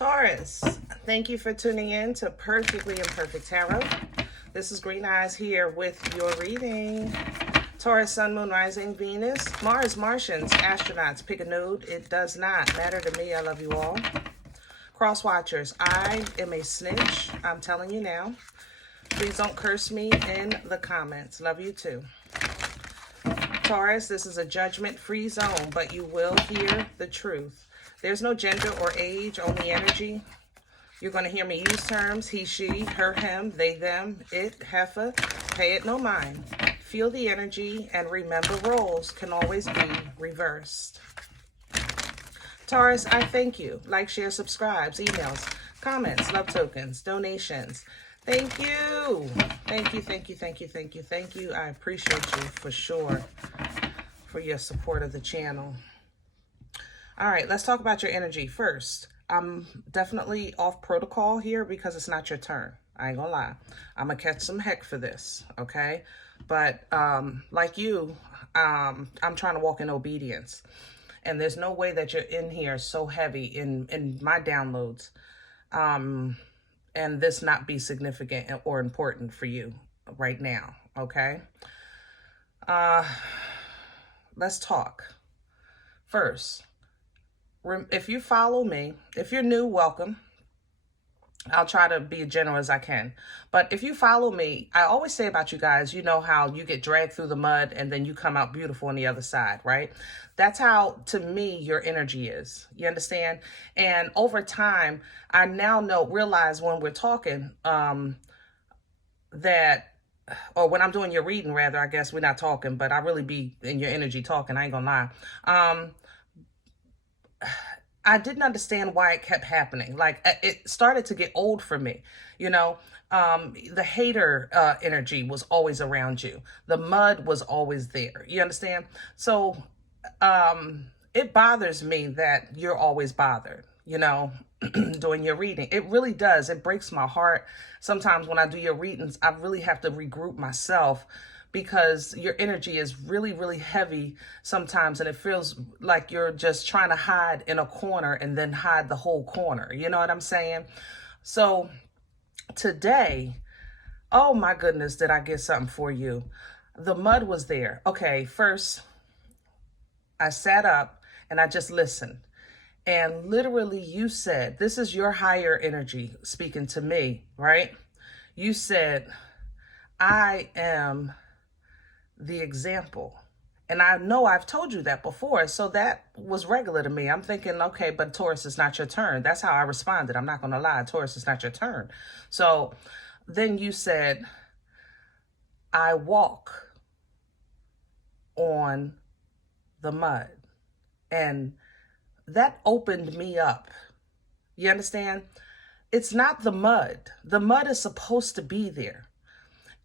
Taurus, thank you for tuning in to Perfectly Imperfect Tarot. This is Green Eyes here with your reading. Taurus, Sun, Moon, Rising, Venus, Mars, Martians, astronauts. Pick a node. It does not matter to me. I love you all. Cross watchers, I am a snitch. I'm telling you now. Please don't curse me in the comments. Love you too. Taurus, this is a judgment-free zone, but you will hear the truth. There's no gender or age, only energy. You're going to hear me use terms, he, she, her, him, they, them, it, heifer. Pay it no mind. Feel the energy and remember roles can always be reversed. Taurus, I thank you. Like, share, subscribes, emails, comments, love tokens, donations. Thank you. Thank you, thank you, thank you, thank you, thank you. I appreciate you for sure for your support of the channel. All right, let's talk about your energy first. I'm definitely off protocol here because it's not your turn. I ain't gonna lie. I'm gonna catch some heck for this, okay? But like you, I'm trying to walk in obedience. And there's no way that you're in here so heavy in my downloads and this not be significant or important for you right now, okay? Let's talk. First, if you follow me, if you're new, welcome. I'll try to be as general as I can. But if you follow me, I always say about you guys, you know how you get dragged through the mud and then you come out beautiful on the other side, right? That's how, to me, your energy is. You understand? And over time, I now realize when we're talking that, or when I'm doing your reading, rather, I guess we're not talking, but I really be in your energy talking. I ain't gonna lie. I didn't understand why it kept happening. Like, it started to get old for me, you know. The hater energy was always around you. The mud was always there. You understand? So it bothers me that you're always bothered, you know, doing your reading. It really does. It breaks my heart. Sometimes when I do your readings, I really have to regroup myself because your energy is really, really heavy sometimes, and it feels like you're just trying to hide in a corner and then hide the whole corner. You know what I'm saying? So today, oh my goodness, did I get something for you? The mud was there. Okay, first, I sat up and I just listened. And literally you said, this is your higher energy speaking to me, right? You said, I am the example. And I know I've told you that before, so that was regular to me. I'm thinking, okay, but Taurus, it's not your turn. That's how I responded. I'm not going to lie. Taurus, it's not your turn. So then you said, I walk on the mud. And that opened me up. You understand? It's not the mud. The mud is supposed to be there.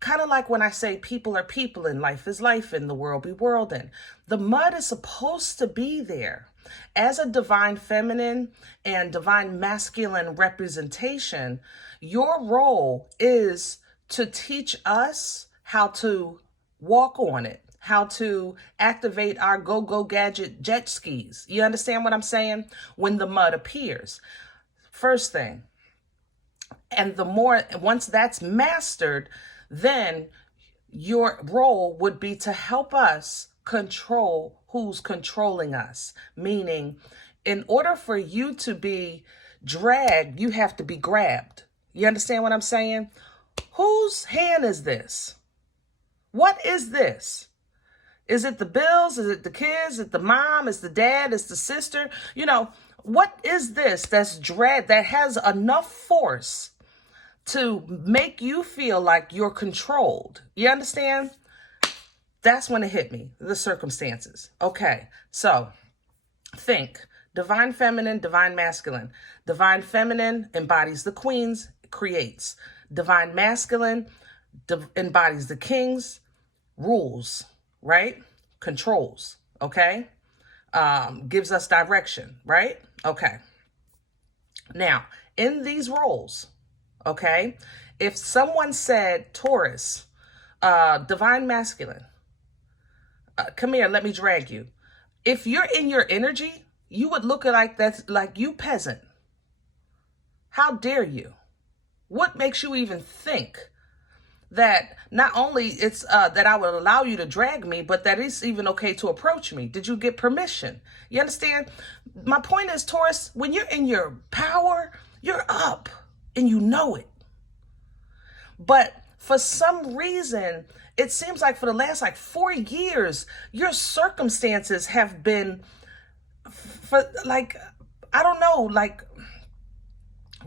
Kind of like when I say people are people and life is life and the world be world in. The mud is supposed to be there. As a divine feminine and divine masculine representation, your role is to teach us how to walk on it, how to activate our go-go gadget jet skis. You understand what I'm saying? When the mud appears. First thing. And once that's mastered, then your role would be to help us control who's controlling us. Meaning, in order for you to be dragged, you have to be grabbed. You understand what I'm saying? Whose hand is this? What is this? Is it the bills? Is it the kids? Is it the mom? Is it the dad? Is it the sister? You know, what is this that's dragged, that has enough force to make you feel like you're controlled? You understand? That's when it hit me, the circumstances. Okay, so think divine feminine, divine masculine. Divine feminine embodies the queens, creates. Divine masculine embodies the kings, rules, right? Controls, okay? Gives us direction, right? Okay. Now, in these roles, okay, if someone said, Taurus, divine masculine, come here, let me drag you. If you're in your energy, you would look like that's like you peasant. How dare you? What makes you even think that not only it's that I would allow you to drag me, but that it's even okay to approach me? Did you get permission? You understand? My point is, Taurus, when you're in your power, you're up and you know it. But for some reason, it seems like for the last 4 years, your circumstances have been for I don't know,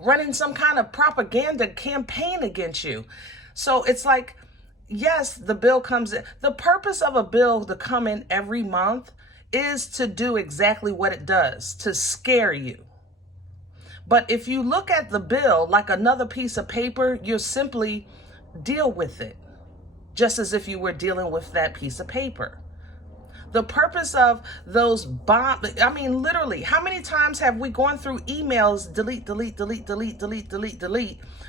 running some kind of propaganda campaign against you. So it's like, yes, the bill comes in. The purpose of a bill to come in every month is to do exactly what it does, to scare you. But if you look at the bill like another piece of paper, you simply deal with it, just as if you were dealing with that piece of paper. The purpose of those literally, how many times have we gone through emails, delete,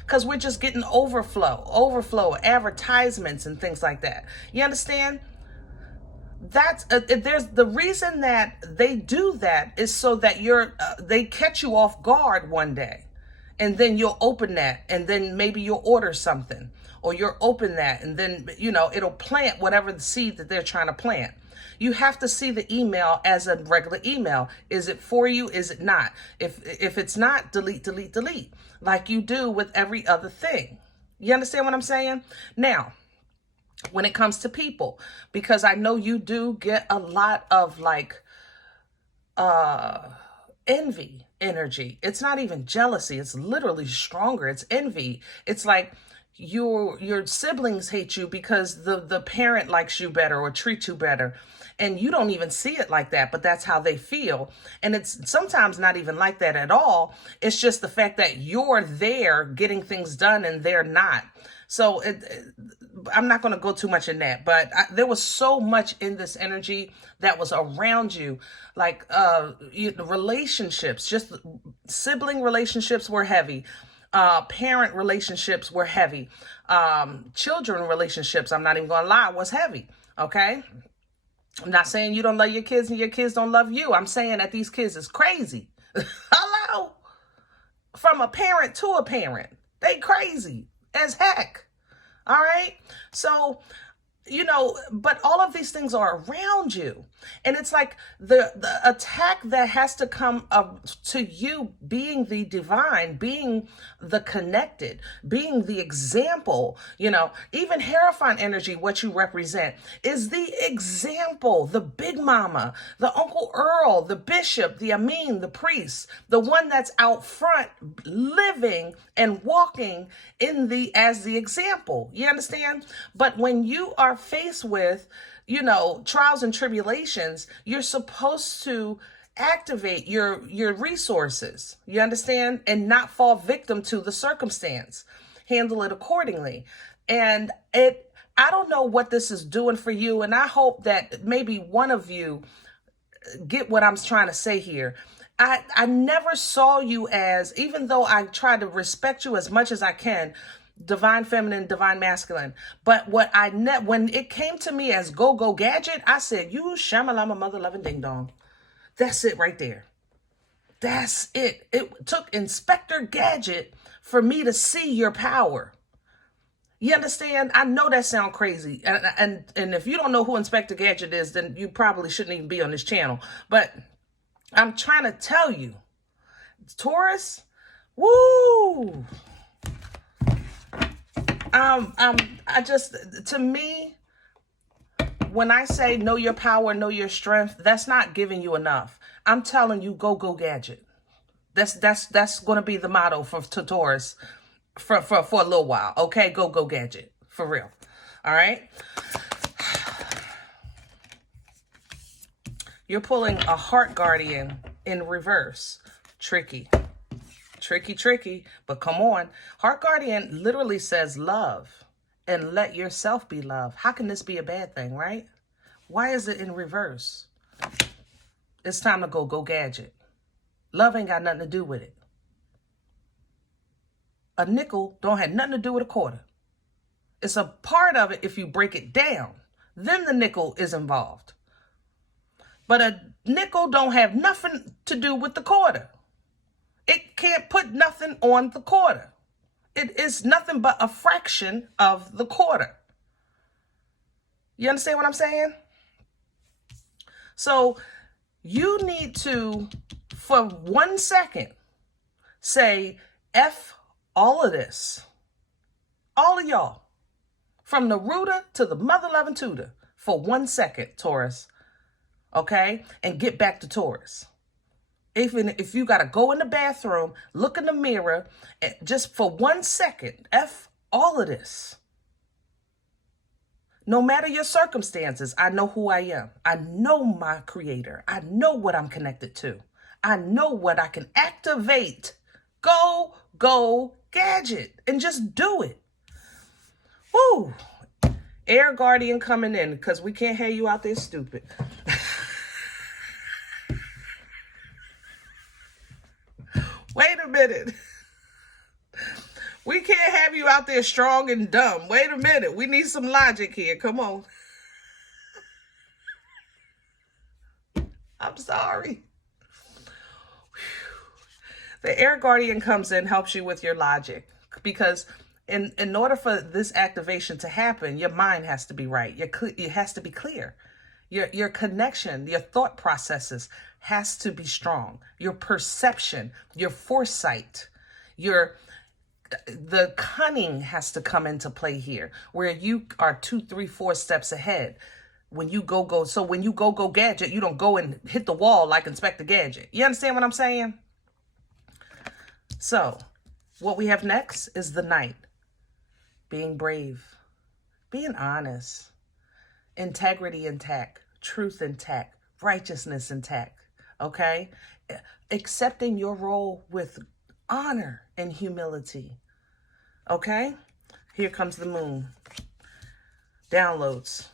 because we're just getting overflow, advertisements and things like that. You understand? That's there's the reason that they do that is so that they catch you off guard one day, and then you'll open that, and then maybe you'll order something, or you'll open that, and then it'll plant whatever the seed that they're trying to plant. You have to see the email as a regular email. Is it for you? Is it not? If it's not, delete, like you do with every other thing. You understand what I'm saying? Now, when it comes to people, because I know you do get a lot of envy energy. It's not even jealousy. It's literally stronger. It's envy. It's like your siblings hate you because the parent likes you better or treats you better. And you don't even see it like that, but that's how they feel. And it's sometimes not even like that at all. It's just the fact that you're there getting things done and they're not. So I'm not going to go too much in that, but there was so much in this energy that was around you, relationships, just sibling relationships were heavy. Parent relationships were heavy. Children relationships, I'm not even going to lie, was heavy. Okay. I'm not saying you don't love your kids and your kids don't love you. I'm saying that these kids is crazy. Hello? From a parent to a parent. They crazy as heck. All right? So, but all of these things are around you. And it's like the attack that has to come up to you being the divine, being the connected, being the example, even Hierophant energy, what you represent is the example, the big mama, the Uncle Earl, the bishop, the Amin, the priest, the one that's out front living and walking as the example. You understand? But when you are faced with, trials and tribulations, you're supposed to activate your resources, you understand, and not fall victim to the circumstance. Handle it accordingly. And I don't know what this is doing for you, and I hope that maybe one of you get what I'm trying to say here. I never saw you as, even though I try to respect you as much as I can, divine feminine, divine masculine. But when it came to me as go gadget, I said, you shamalama mother loving ding dong. That's it right there. That's it. It took Inspector Gadget for me to see your power. You understand? I know that sounds crazy. And if you don't know who Inspector Gadget is, then you probably shouldn't even be on this channel. But I'm trying to tell you, Taurus, woo! To me, when I say know your power, know your strength, that's not giving you enough. I'm telling you, go gadget. That's going to be the motto to Taurus for a little while. Okay, go gadget for real. All right. You're pulling a Heart Guardian in reverse. Tricky, but come on. Heart Guardian literally says love and let yourself be loved. How can this be a bad thing, right? Why is it in reverse? It's time to go gadget. Love ain't got nothing to do with it. A nickel don't have nothing to do with a quarter. It's a part of it if you break it down. Then the nickel is involved. But a nickel don't have nothing to do with the quarter. It can't put nothing on the quarter. It is nothing but a fraction of the quarter. You understand what I'm saying? So you need to, for 1 second, say, F all of this. All of y'all. From the rooter to the mother-loving tutor. For 1 second, Taurus. Okay? And get back to Taurus. Even if you got to go in the bathroom, look in the mirror, just for 1 second, F all of this. No matter your circumstances, I know who I am. I know my creator. I know what I'm connected to. I know what I can activate. Go, gadget, and just do it. Woo! Air Guardian coming in, because we can't have you out there stupid. Wait a minute. We can't have you out there strong and dumb. Wait a minute. We need some logic here. Come on. I'm sorry. The Air Guardian comes in, helps you with your logic, because in order for this activation to happen, your mind has to be right. It has to be clear. Your connection, your thought processes has to be strong. Your perception, your foresight, the cunning has to come into play here, where you are 2, 3, 4 steps ahead. When you go, so when you go gadget, you don't go and hit the wall like Inspector Gadget. You understand what I'm saying? So, what we have next is the Knight. Being brave, being honest, integrity intact, truth intact, righteousness intact, okay? Accepting your role with honor and humility, okay? Here comes the Moon. Downloads,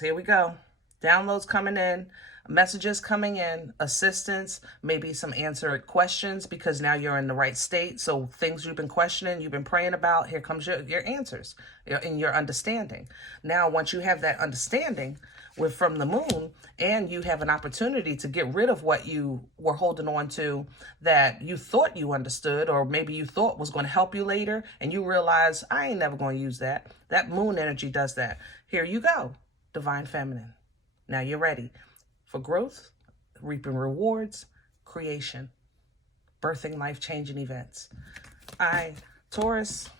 here we go. Downloads coming in. Messages coming in, assistance, maybe some answered questions, because now you're in the right state. So things you've been questioning, you've been praying about, here comes your answers and your understanding. Now, once you have that understanding from the Moon, and you have an opportunity to get rid of what you were holding on to that you thought you understood, or maybe you thought was going to help you later, and you realize, I ain't never going to use that. That Moon energy does that. Here you go, Divine Feminine. Now you're ready for growth, reaping rewards, creation, birthing life-changing events. Taurus,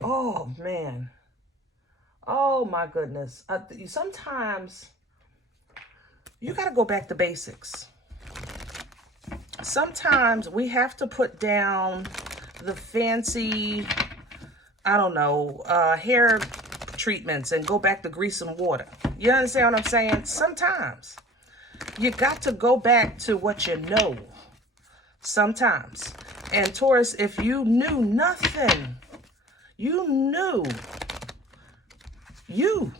oh man, oh my goodness. Sometimes you got to go back to basics. Sometimes we have to put down the fancy, I don't know, hair treatments and go back to grease and water. You understand what I'm saying? Sometimes you got to go back to what you know. Sometimes. And Taurus, if you knew nothing, you knew you.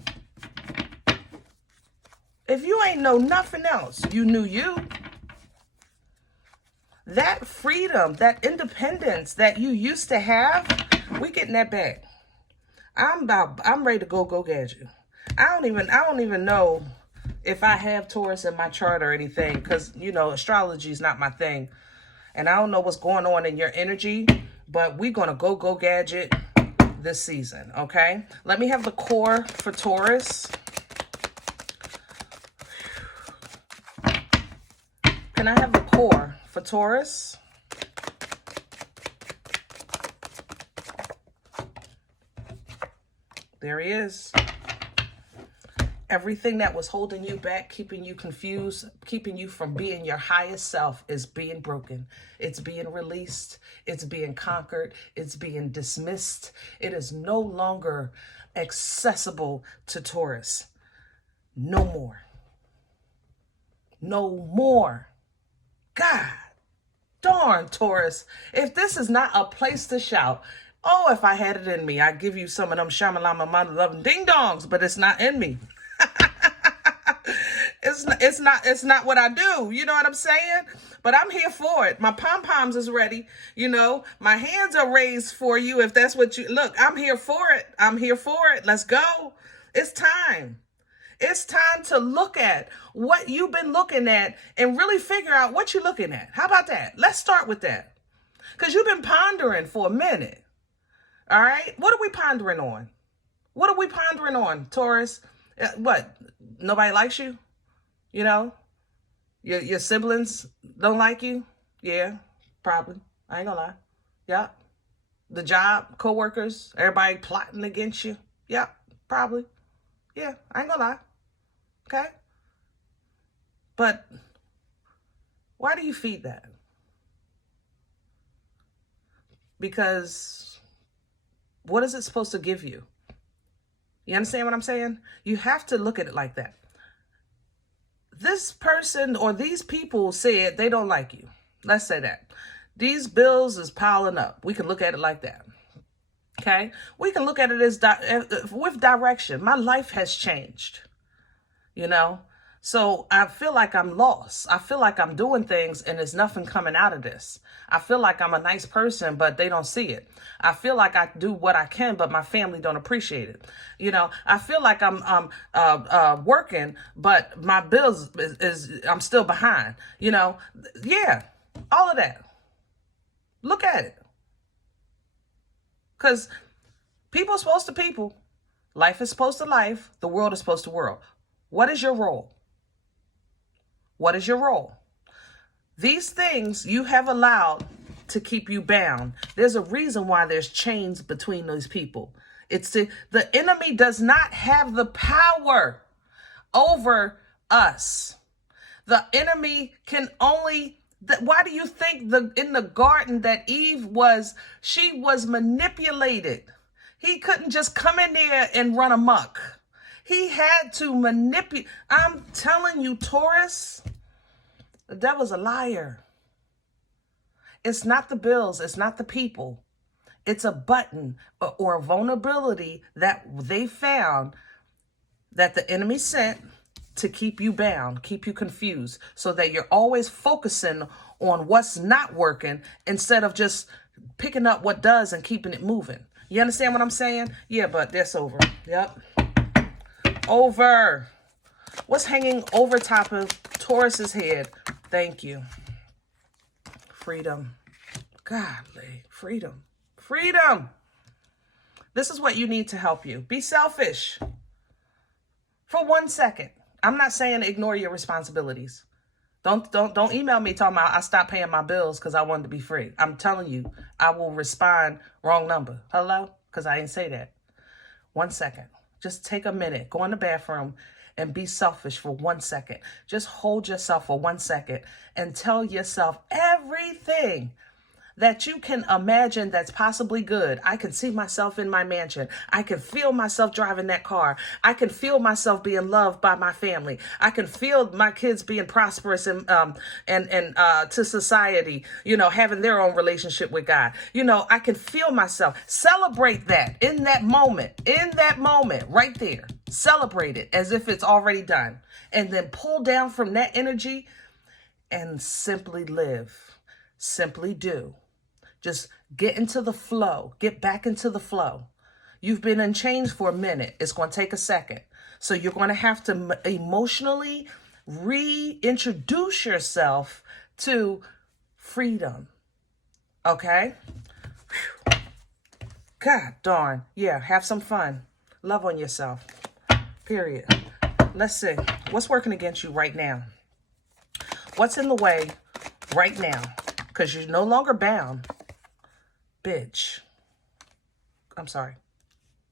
If you ain't know nothing else, you knew you. That freedom, that independence that you used to have, we getting that back. I'm ready to go gadget. I don't even know if I have Taurus in my chart or anything, because, you know, astrology is not my thing. And I don't know what's going on in your energy, but we're going to go gadget this season, okay? Let me have the core for Taurus. Can I have the core for Taurus? There he is. Everything that was holding you back, keeping you confused, keeping you from being your highest self is being broken. It's being released. It's being conquered. It's being dismissed. It is no longer accessible to Taurus. No more. No more. God darn, Taurus. If this is not a place to shout, oh, if I had it in me, I'd give you some of them shamalama mother loving ding dongs, but it's not in me. It's not what I do. You know what I'm saying? But I'm here for it. My pom-poms is ready. You know, my hands are raised for you. If that's what you look, I'm here for it. I'm here for it. Let's go. It's time. It's time to look at what you've been looking at and really figure out what you're looking at. How about that? Let's start with that. Because you've been pondering for a minute. All right? What are we pondering on? What are we pondering on, Taurus? What? Nobody likes you? You know? Your siblings don't like you? Yeah, probably. I ain't gonna lie. Yeah. The job, coworkers, everybody plotting against you? Yeah, probably. Yeah, I ain't gonna lie. Okay? But why do you feed that? Because what is it supposed to give you? You understand what I'm saying? You have to look at it like that. This person or these people said they don't like you. Let's say that. These bills is piling up. We can look at it like that. Okay? We can look at it as with direction. My life has changed. You know? So I feel like I'm lost. I feel like I'm doing things and there's nothing coming out of this. I feel like I'm a nice person, but they don't see it. I feel like I do what I can, but my family don't appreciate it. You know, I feel like I'm working, but my bills I'm still behind. You know, yeah, all of that. Look at it. Because people are supposed to people. Life is supposed to life. The world is supposed to world. What is your role? What is your role? These things you have allowed to keep you bound. There's a reason why there's chains between those people. It's the enemy does not have the power over us. The enemy can only... Why do you think in the garden that she was manipulated? He couldn't just come in there and run amok. He had to manipulate. I'm telling you, Taurus, the devil's a liar. It's not the bills. It's not the people. It's a button or a vulnerability that they found that the enemy sent to keep you bound, keep you confused, so that you're always focusing on what's not working instead of just picking up what does and keeping it moving. You understand what I'm saying? Yeah, but that's over. Yep. Over. What's hanging over top of Taurus's head? Thank you. Freedom. Godly. Freedom. Freedom. This is what you need to help you. Be selfish. For 1 second. I'm not saying ignore your responsibilities. Don't email me talking about I stopped paying my bills because I wanted to be free. I'm telling you, I will respond wrong number. Hello? Because I didn't say that. 1 second. Just take a minute. Go in the bathroom and be selfish for 1 second. Just hold yourself for 1 second and tell yourself everything that you can imagine that's possibly good. I can see myself in my mansion. I can feel myself driving that car. I can feel myself being loved by my family. I can feel my kids being prosperous and to society, you know, having their own relationship with God. You know, I can feel myself. Celebrate that in that moment right there. Celebrate it as if it's already done. And then pull down from that energy and simply live. Simply do. Just get into the flow. Get back into the flow. You've been in chains for a minute. It's going to take a second. So you're going to have to emotionally reintroduce yourself to freedom. Okay? Whew. God darn. Yeah, have some fun. Love on yourself. Period. Let's see. What's working against you right now? What's in the way right now? Because you're no longer bound. Bitch. I'm sorry.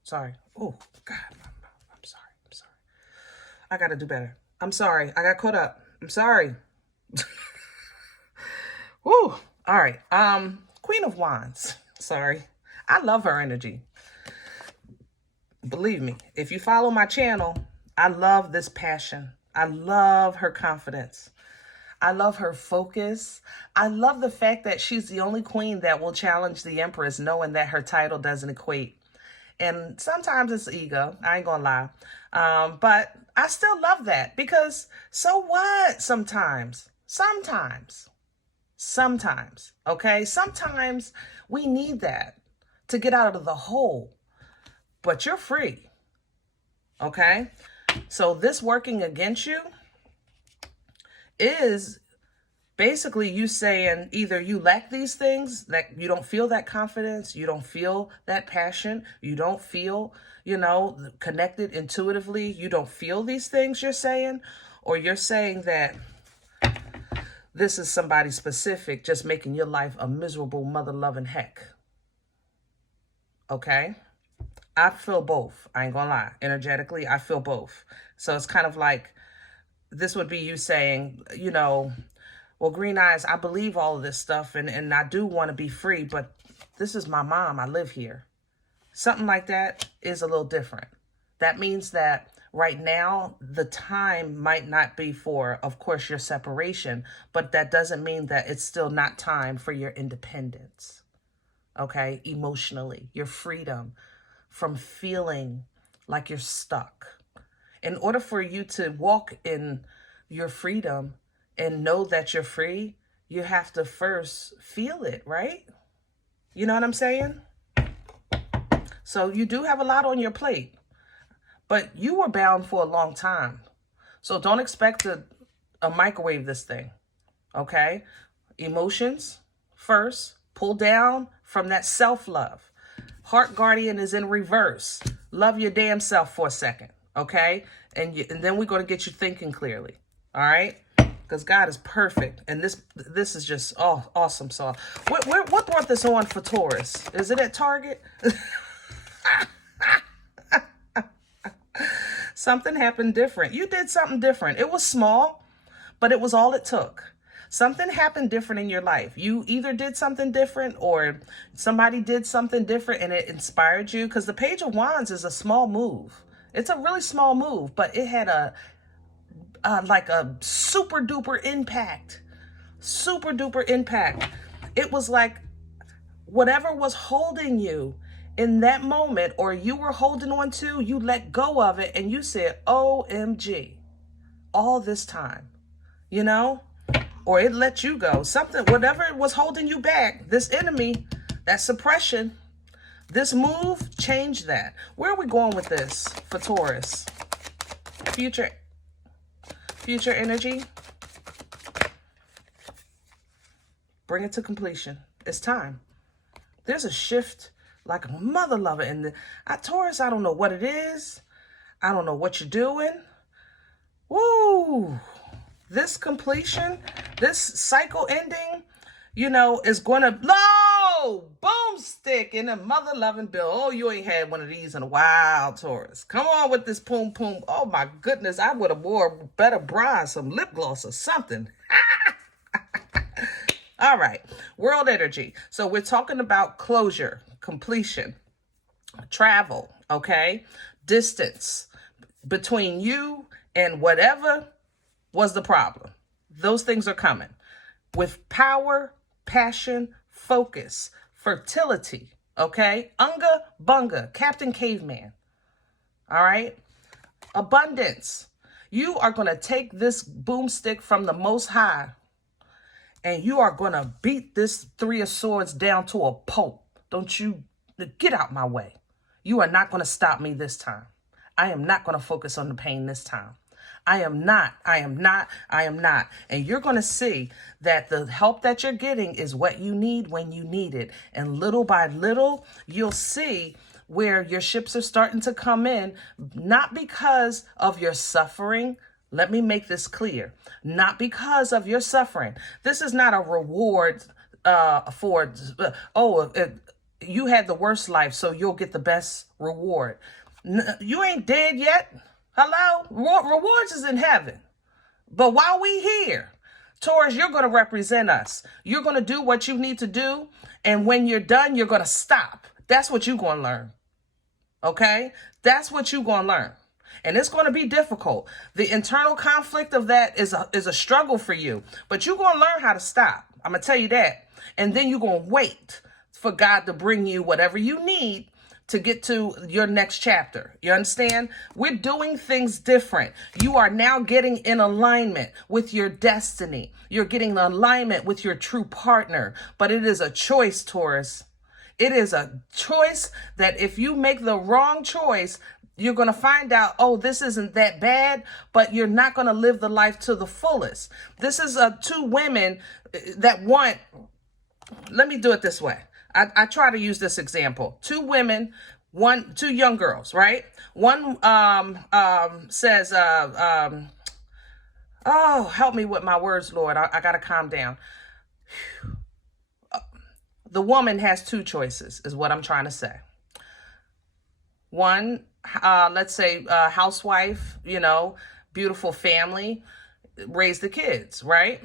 Sorry. Oh, God. I'm sorry. I'm sorry. I got to do better. I'm sorry. I got caught up. I'm sorry. Woo. All right. Queen of Wands. Sorry. I love her energy. Believe me, if you follow my channel, I love this passion. I love her confidence. I love her focus. I love the fact that she's the only queen that will challenge the Empress knowing that her title doesn't equate. And sometimes it's ego. I ain't gonna lie. But I still love that because so what? Sometimes, okay? Sometimes we need that to get out of the hole. But you're free, okay? So this working against you is basically you saying either you lack these things, that you don't feel that confidence, you don't feel that passion, you don't feel, connected intuitively, you don't feel these things you're saying, or you're saying that this is somebody specific just making your life a miserable mother-loving heck. Okay? I feel both. I ain't gonna lie. Energetically, I feel both. So it's kind of like, this would be you saying, well, Green Eyes, I believe all of this stuff and I do want to be free, but this is my mom. I live here. Something like that is a little different. That means that right now, the time might not be for, of course, your separation, but that doesn't mean that it's still not time for your independence. Okay? Emotionally, your freedom from feeling like you're stuck. In order for you to walk in your freedom and know that you're free, you have to first feel it, right? You know what I'm saying? So you do have a lot on your plate, but you were bound for a long time. So don't expect to microwave this thing, okay? Emotions first, pull down from that self-love. Heart Guardian is in reverse. Love your damn self for a second, okay? And then we're going to get you thinking clearly, all right? Because God is perfect, and this is just awesome. So, what brought this on for Taurus? Is it at Target? Something happened different. You did something different. It was small, but it was all it took. Something happened different in your life. You either did something different or somebody did something different and it inspired you. Because the Page of Wands is a small move. It's a really small move, but it had like a super duper impact. Super duper impact. It was like whatever was holding you in that moment, or you were holding on to, you let go of it and you said, OMG, all this time, or it let you go. Something, whatever was holding you back, this enemy, that suppression, this move changed that. Where are we going with this for Taurus? Future energy. Bring it to completion. It's time. There's a shift like a mother lover in the Taurus. I don't know what it is. I don't know what you're doing. Woo! This completion, this cycle ending, is going to boomstick in a mother loving bill. Oh, you ain't had one of these in a while, Taurus. Come on with this poom poom. Oh my goodness, I would have wore better bronze, some lip gloss or something. All right, world energy. So we're talking about closure, completion, travel, okay? Distance between you and whatever was the problem. Those things are coming with power, passion, focus, fertility, okay? Unga bunga, Captain Caveman, all right? Abundance. You are going to take this boomstick from the Most High and you are going to beat this Three of Swords down to a pulp. Don't you get out my way. You are not going to stop me this time. I am not going to focus on the pain this time. I am not. And you're going to see that the help that you're getting is what you need when you need it. And little by little, you'll see where your ships are starting to come in, not because of your suffering. Let me make this clear. Not because of your suffering. This is not a reward you had the worst life, so you'll get the best reward. You ain't dead yet. Hello? Rewards is in heaven. But while we here, Taurus, you're going to represent us. You're going to do what you need to do. And when you're done, you're going to stop. That's what you're going to learn. Okay? That's what you're going to learn. And it's going to be difficult. The internal conflict of that is a struggle for you. But you're going to learn how to stop. I'm going to tell you that. And then you're going to wait for God to bring you whatever you need to get to your next chapter. You understand? We're doing things different. You are now getting in alignment with your destiny. You're getting in alignment with your true partner. But it is a choice, Taurus. It is a choice that if you make the wrong choice, You're going to find out, oh, this isn't that bad, but you're not going to live the life to the fullest. This is two women that want, let me do it this way. I try to use this example. Two women, two young girls, right? One says, oh, help me with my words, Lord. I got to calm down. The woman has two choices, is what I'm trying to say. One, let's say housewife, beautiful family, raise the kids, right?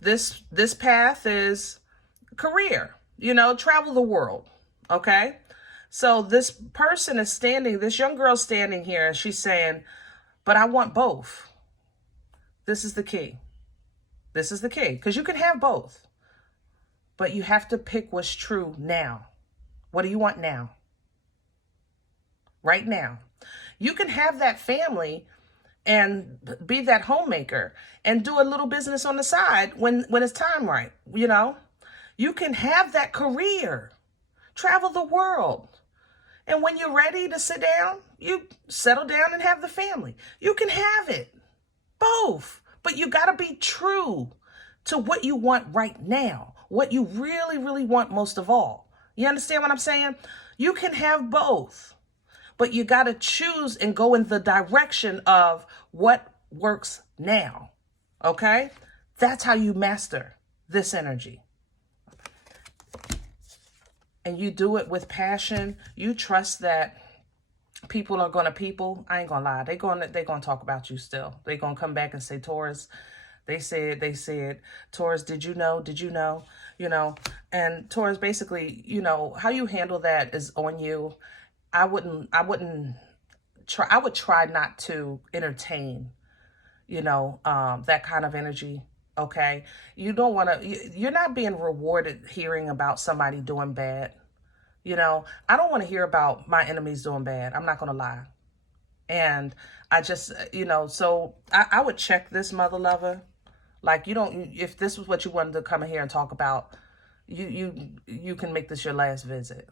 This path is career, travel the world, okay? So this person is standing, this young girl standing here, and she's saying, but I want both. This is the key. This is the key, because you can have both, but you have to pick what's true now. What do you want now? Right now. You can have that family and be that homemaker and do a little business on the side when it's time right, You can have that career, travel the world. And when you're ready to sit down, you settle down and have the family. You can have it, both. But you got to be true to what you want right now, what you really, really want most of all. You understand what I'm saying? You can have both, but you got to choose and go in the direction of what works now, okay? That's how you master this energy. And you do it with passion. You trust that people are going to people. I ain't going to lie. They're going to talk about you still. They're going to come back and say, Taurus, they said, Taurus, did you know? And Taurus, basically, how you handle that is on you. I would try not to entertain, that kind of energy. Okay. You don't want to, you're not being rewarded hearing about somebody doing bad. I don't want to hear about my enemies doing bad. I'm not going to lie. And I just, so I would check this, mother lover. Like, if this was what you wanted to come in here and talk about, you can make this your last visit,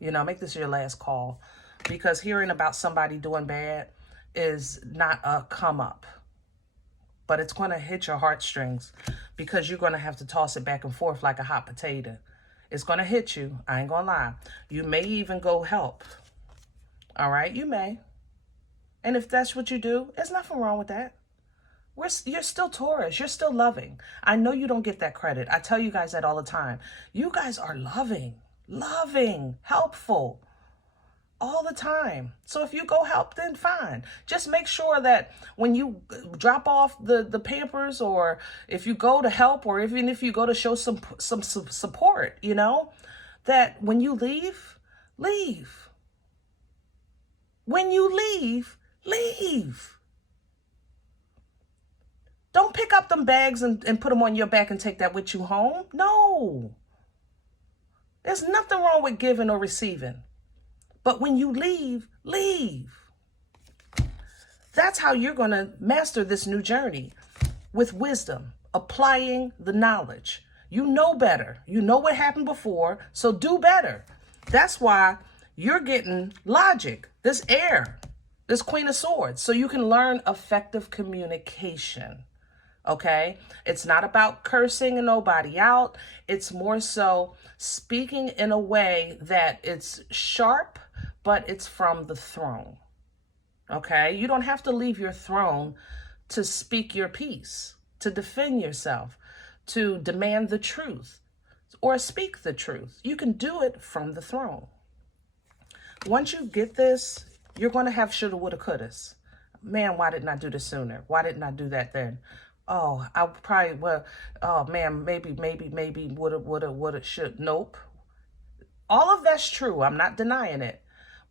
make this your last call, because hearing about somebody doing bad is not a come up, but it's going to hit your heartstrings, because you're going to have to toss it back and forth like a hot potato. It's going to hit you. I ain't going to lie. You may even go help. All right. You may. And if that's what you do, there's nothing wrong with that. You're still Taurus. You're still loving. I know you don't get that credit. I tell you guys that all the time. You guys are loving, helpful all the time. So if you go help, then fine. Just make sure that when you drop off the Pampers, or if you go to help, or even if you go to show some support, that when you leave. When you leave. Don't pick up them bags and put them on your back and take that with you home. No. There's nothing wrong with giving or receiving. But when you leave. That's how you're going to master this new journey, with wisdom, applying the knowledge. You know better. You know what happened before, so do better. That's why you're getting logic, this air, this Queen of Swords, so you can learn effective communication. Okay? It's not about cursing nobody out. It's more so speaking in a way that it's sharp, but it's from the throne. Okay? You don't have to leave your throne to speak your piece, to defend yourself, to demand the truth, or speak the truth. You can do it from the throne. Once you get this, you're going to have shoulda, woulda, couldas. Man, why didn't I do this sooner? Why didn't I do that then? Oh, I probably, well, oh man, maybe, woulda, should. Nope. All of that's true. I'm not denying it.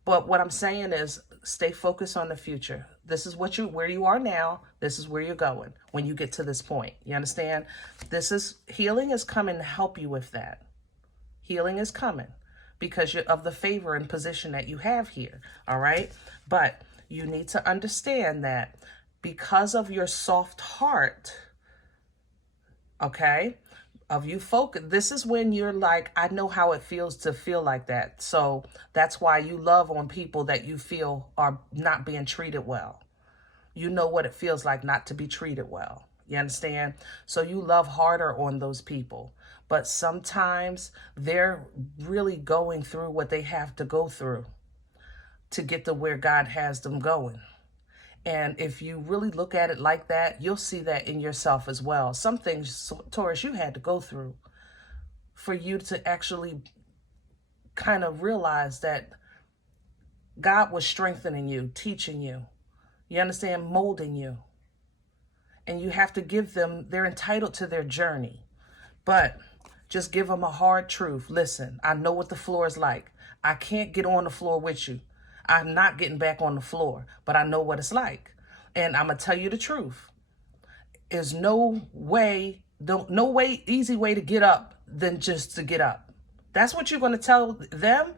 But what I'm saying is, stay focused on the future. This is where you are now. This is where you're going when you get to this point. You understand? Healing is coming to help you with that. Healing is coming because of the favor and position that you have here. All right. But you need to understand that because of your soft heart, okay, of you focus. This is when you're like, I know how it feels to feel like that. So that's why you love on people that you feel are not being treated well. You know what it feels like not to be treated well. You understand? So you love harder on those people. But sometimes they're really going through what they have to go through to get to where God has them going. And if you really look at it like that, you'll see that in yourself as well. Some things, Taurus, you had to go through for you to actually kind of realize that God was strengthening you, teaching you. You understand? Molding you. And you have to give them, they're entitled to their journey. But just give them a hard truth. Listen, I know what the floor is like. I can't get on the floor with you. I'm not getting back on the floor, but I know what it's like. And I'm going to tell you the truth. There's no easy way to get up than just to get up. That's what you're going to tell them,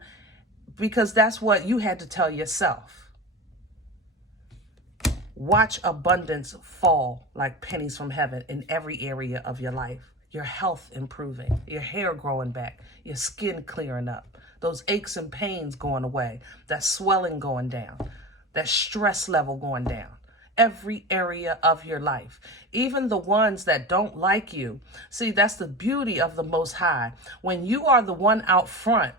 because that's what you had to tell yourself. Watch abundance fall like pennies from heaven in every area of your life. Your health improving, your hair growing back, your skin clearing up, those aches and pains going away, that swelling going down, that stress level going down. Every area of your life, even the ones that don't like you. See, that's the beauty of the Most High. When you are the one out front,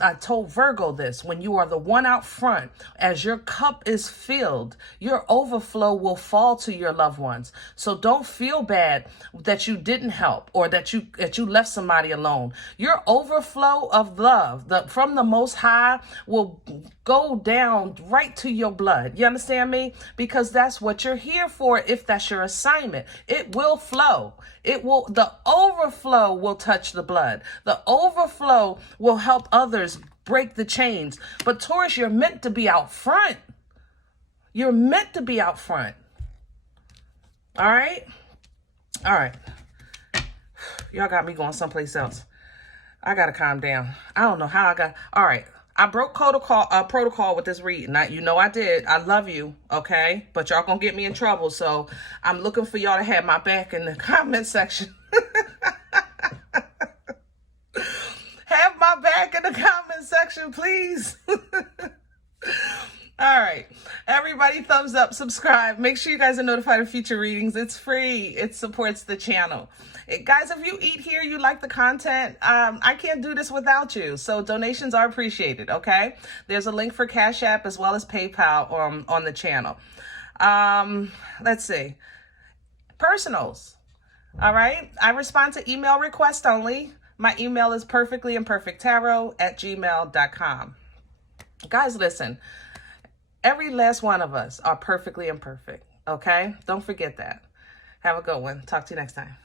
I told Virgo this, when you are the one out front, as your cup is filled, your overflow will fall to your loved ones. So don't feel bad that you didn't help or that you left somebody alone. Your overflow of love from the Most High will go down right to your blood. You understand me? Because that's what you're here for. If that's your assignment, it will flow. The overflow will touch the blood. The overflow will help others break the chains. But Taurus, you're meant to be out front. You're meant to be out front. All right? All right. Y'all got me going someplace else. I got to calm down. I don't know how all right. I broke protocol with this reading. You know I did. I love you, okay? But y'all gonna get me in trouble, so I'm looking for y'all to have my back in the comment section. Have my back in the comment section, please. All right. Everybody, thumbs up, subscribe. Make sure you guys are notified of future readings. It's free. It supports the channel. Guys, if you eat here, you like the content, I can't do this without you. So donations are appreciated, okay? There's a link for CashApp as well as PayPal on the channel. Let's see. Personals. All right. I respond to email requests only. My email is perfectlyimperfecttarot@gmail.com. Guys, listen. Every last one of us are perfectly imperfect, okay? Don't forget that. Have a good one. Talk to you next time.